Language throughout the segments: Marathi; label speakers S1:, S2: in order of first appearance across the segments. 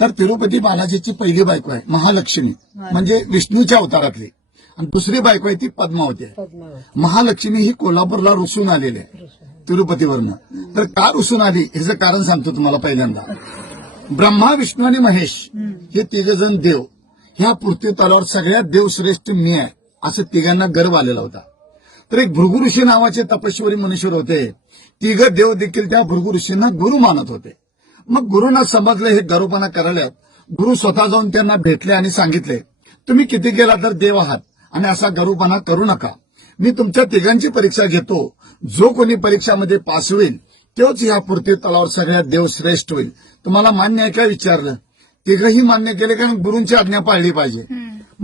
S1: तर तिरुपती बालाजीची पहिली बायको आहे महालक्ष्मी म्हणजे विष्णूच्या अवतारातली आणि दुसरी बायको आहे ती पद्मावती आहे महालक्ष्मी ही कोल्हापूरला रुसून आलेली आहे तिरुपतीवरनं तर का रुसून आली ह्याचं कारण सांगतो तुम्हाला पहिल्यांदा ब्रह्मा विष्णू आणि महेश हे तिघजण देव ह्या पृथ्वी तलावर सगळ्यात श्रेष्ठ मी आहे असं तिघांना गर्व आलेला होता तर एक भृगुऋषी नावाचे तपश्वरी मनुष्य होते तिघ देव देखील त्या भृगुऋषींना गुरु मानत होते मग गुरुंना समजले हे गरोपणा करल्यात गुरु स्वतः जाऊन त्यांना भेटले आणि सांगितले तुम्ही किती गेला तर देव आहात आणि असा गरोपणा करू नका मी तुमच्या तिघांची परीक्षा घेतो जो कोणी परीक्षामध्ये पास होईल तोच या पृथ्वी तलावर सगळ्यात देव श्रेष्ठ होईल तुम्हाला मान्य आहे का विचारलं तिघही मान्य केले कारण गुरुंची आज्ञा पाळली पाहिजे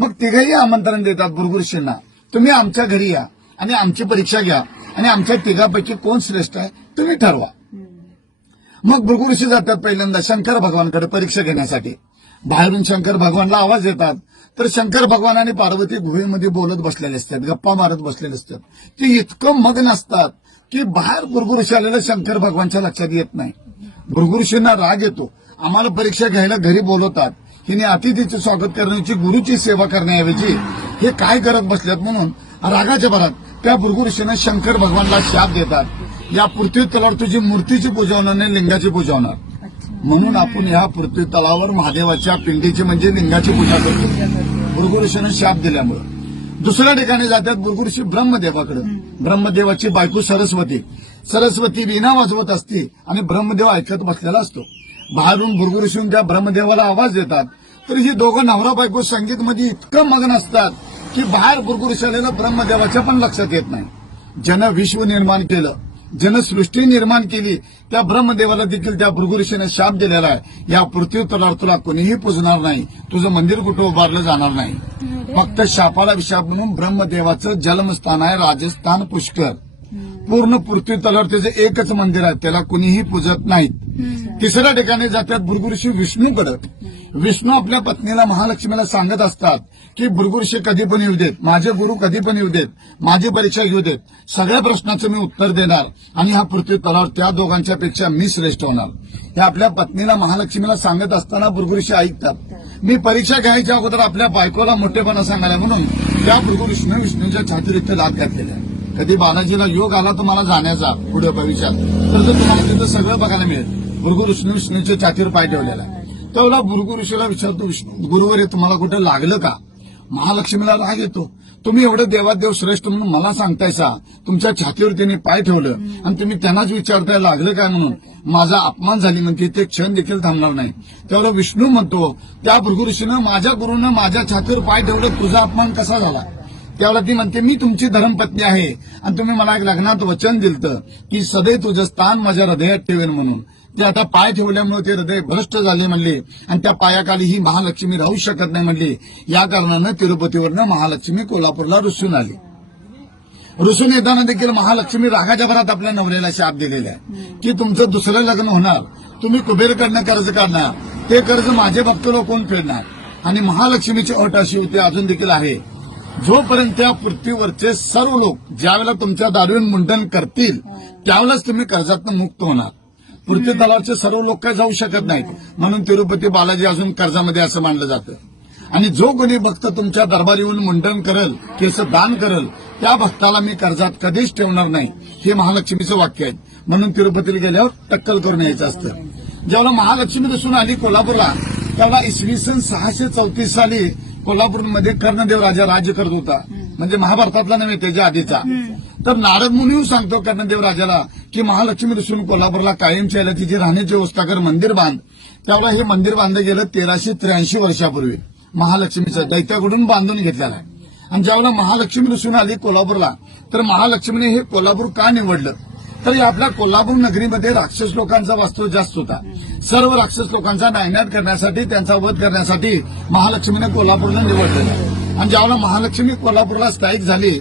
S1: मग तिघही आमंत्रण देतात गुरुगुरुशींना तुम्ही आमच्या घरी या आणि आमची परीक्षा घ्या आणि आमच्या तिघापैकी कोण श्रेष्ठ आहे तुम्ही ठरवा मग ऋषी जातात पहिल्यांदा शंकर भगवानकडे परीक्षा घेण्यासाठी बाहेरून शंकर भगवानला आवाज येतात तर शंकर भगवान आणि पार्वती गुहेमध्ये बोलत बसलेले असतात गप्पा मारत बसलेले असतात ते इतकं मग्न असतात की बाहेर भृगुरुषी आलेलं शंकर भगवानच्या लक्षात येत नाही भृगुरुषींना राग येतो आम्हाला परीक्षा घ्यायला घरी बोलवतात हिने अतिथीचं स्वागत करण्याची गुरुची सेवा करण्याऐवजी हे काय करत बसल्यात म्हणून रागाच्या भरात त्या भृगु शंकर भगवानला शाप देतात या पृथ्वी तलावर तुझी मूर्तीची पूजा होणार नाही लिंगाची पूजा होणार म्हणून आपण या पृथ्वी तलावर महादेवाच्या पिंडीची म्हणजे लिंगाची पूजा करतो भृगु शाप दिल्यामुळे दुसऱ्या ठिकाणी जातात भृगुऋषी ब्रह्मदेवाकडे ब्रह्मदेवाची बायको सरस्वती सरस्वती वीणा वाजवत असते आणि ब्रह्मदेव ऐकत बसलेला असतो बाहेरून भृगुऋषीहून त्या ब्रह्मदेवाला आवाज देतात तर ही दोघं नवरा बायको संगीतमध्ये इतकं मग्न असतात की बाहेर भुरगुरुशालेनं ब्रह्मदेवाच्या पण लक्षात येत नाही जन विश्व निर्माण केलं जनसृष्टी सृष्टी निर्माण केली त्या ब्रह्मदेवाला देखील त्या भृगुऋषीने शाप दिलेला आहे या पृथ्वी तुला कोणीही पुजणार नाही तुझं मंदिर कुठं उभारलं जाणार नाही फक्त शापाला विशाप म्हणून ब्रह्मदेवाचं जन्मस्थान आहे राजस्थान पुष्कर पूर्ण पृथ्वी तला त्याचं एकच मंदिर आहे त्याला कुणीही पूजत नाहीत तिसऱ्या ठिकाणी जातात विष्णू कडक विष्णू आपल्या पत्नीला महालक्ष्मीला सांगत असतात की भृगुर्षी कधी पण येऊ देत माझे गुरु कधी पण येऊ देत माझी परीक्षा घेऊ देत सगळ्या प्रश्नाचं मी उत्तर देणार आणि हा पृथ्वी तलावर त्या दोघांच्या पेक्षा मी श्रेष्ठ होणार हे आपल्या पत्नीला महालक्ष्मीला सांगत असताना भृगुर्षी ऐकतात मी परीक्षा घ्यायच्या अगोदर आपल्या बायकोला मोठेपणा सांगायला म्हणून त्या विष्णू विष्णूच्या छातीत इथे दात घातलेल्या कधी बालाजीला योग आला तुम्हाला जाण्याचा पुढे भविष्यात तर तुम्हाला तिथं सगळं बघायला मिळेल भृगु विष्णू विष्णूच्या छातीवर पाय ठेवलेला आहे त्यावेळेला गुरुगुरुशीला ऋषीला विचारतो विष्णू गुरुवर तुम्हाला कुठं लागलं का महालक्ष्मीला राग येतो तुम्ही एवढं देवादेव श्रेष्ठ म्हणून मला सांगतायसा तुमच्या छातीवर त्यांनी पाय ठेवलं आणि तुम्ही त्यांनाच विचारताय लागलं काय म्हणून माझा अपमान झाली म्हणजे ते क्षण देखील थांबणार नाही तेवढं विष्णू म्हणतो त्या भृगुऋषीनं माझ्या गुरुनं माझ्या छातीवर पाय ठेवलं तुझा अपमान कसा झाला त्यावेळेला ती म्हणते मी तुमची धर्मपत्नी आहे आणि तुम्ही मला एक लग्नात वचन दिलं की सदैव तुझं स्थान माझ्या हृदयात ठेवेन म्हणून ते आता पाय ठेवल्यामुळे ते हृदय भ्रष्ट झाले म्हणले आणि त्या पायाखाली ही महालक्ष्मी राहू शकत नाही म्हणली या कारणानं तिरुपतीवरनं महालक्ष्मी कोल्हापूरला रुसून आली रुसून येताना देखील महालक्ष्मी रागाच्या भरात आपल्या नवऱ्याला शाप दिलेला आहे की तुमचं दुसरं लग्न होणार तुम्ही कुबेरकडनं कर्ज काढणार ते कर्ज माझे भक्तलो कोण फेडणार आणि महालक्ष्मीची अट अशी होती अजून देखील आहे जोपर्यंत त्या पृथ्वीवरचे सर्व लोक ज्यावेळेला तुमच्या दारून मुंडन करतील त्यावेळेलाच तुम्ही कर्जातून मुक्त होणार पृथ्वी तलावचे सर्व लोक काय जाऊ शकत नाहीत म्हणून तिरुपती बालाजी अजून कर्जामध्ये असं मानलं जातं आणि जो कोणी भक्त तुमच्या दरबार येऊन मुंडन की केस दान करेल त्या भक्ताला मी कर्जात कधीच ठेवणार नाही हे महालक्ष्मीचं वाक्य आहे म्हणून तिरुपतीला गेल्यावर टक्कल करून यायचं असतं ज्यावेळेला महालक्ष्मी दसून आली कोल्हापूरला त्याला इसवी सन सहाशे चौतीस साली कोल्हापूरमध्ये कर्णदेव राजा राज्य करत होता म्हणजे महाभारतातला नव्हे त्याच्या आधीचा तर नारद मुनी सांगतो कर्णदेव राजाला की महालक्ष्मी रसूल कोल्हापूरला कायमची आल्या तिची राहण्याची व्यवस्था कर मंदिर बांध त्यावेळेला हे मंदिर बांधलं गेलं तेराशे त्र्याऐंशी वर्षापूर्वी महालक्ष्मीचं दैत्याकडून बांधून घेतलेलं आहे आणि ज्यावेळेला महालक्ष्मी रसून आली कोल्हापूरला तर महालक्ष्मीने हे कोल्हापूर का निवडलं तर आपल्या कोल्हापूर नगरीमध्ये राक्षस लोकांचा वास्तव जास्त होता सर्व राक्षस लोकांचा नायनाट करण्यासाठी त्यांचा वध करण्यासाठी महालक्ष्मीने कोल्हापूरला निवडलं आणि ज्यावेळेला महालक्ष्मी कोल्हापूरला स्थायिक झाली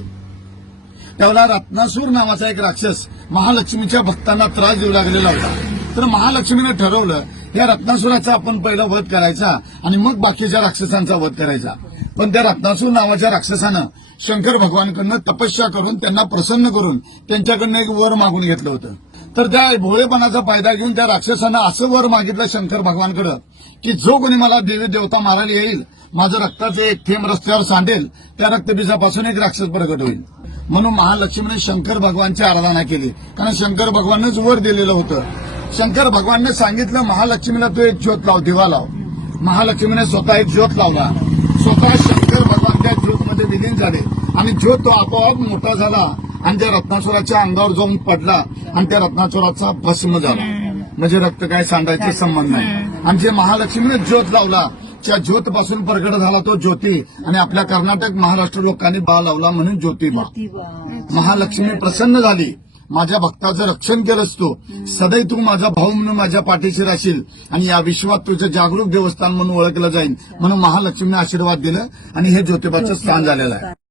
S1: त्यावेळेला रत्नासूर नावाचा एक राक्षस महालक्ष्मीच्या भक्तांना त्रास देऊ लागलेला होता तर महालक्ष्मीने ठरवलं या रत्नासुराचा आपण पहिला वध करायचा आणि मग बाकीच्या राक्षसांचा वध करायचा पण त्या रत्नासूर नावाच्या राक्षसानं शंकर भगवानकडनं तपस्या करून त्यांना प्रसन्न करून त्यांच्याकडनं एक वर मागून घेतलं होतं तर त्या भोळेपणाचा फायदा घेऊन त्या राक्षसानं असं वर मागितलं शंकर भगवानकडं की जो कोणी मला देवी देवता मारायला येईल माझं रक्ताचं एक थेंब रस्त्यावर सांडेल त्या रक्तबीजापासून एक राक्षस प्रकट होईल म्हणून महालक्ष्मीने शंकर भगवानची आराधना केली कारण शंकर भगवाननंच वर दिलेलं होतं शंकर भगवानने सांगितलं महालक्ष्मीला तू एक ज्योत लाव दिवा लाव महालक्ष्मीने स्वतः एक ज्योत लावला स्वतः शंकर भगवान त्या ज्योतमध्ये विलीन झाले आणि ज्योत तो आपोआप मोठा झाला आणि त्या रत्नाचोराच्या अंगावर जाऊन पडला आणि त्या रत्नाचोराचा भस्म झाला म्हणजे रक्त काय सांडायचं संबंध नाही आणि जे महालक्ष्मीने ज्योत लावला त्या ज्योत पासून प्रगट झाला तो ज्योती आणि आपल्या कर्नाटक महाराष्ट्र लोकांनी बा लावला म्हणून ज्योतिबा महालक्ष्मी प्रसन्न झाली माझ्या भक्ताचं रक्षण केलंस तू सदै तू माझा भाऊ म्हणून माझ्या पाठीशी राशील आणि या विश्वात तुझं जागरूक देवस्थान म्हणून ओळखलं जाईल म्हणून महालक्ष्मीने आशीर्वाद दिलं आणि हे ज्योतिबाचं स्थान झालेलं आहे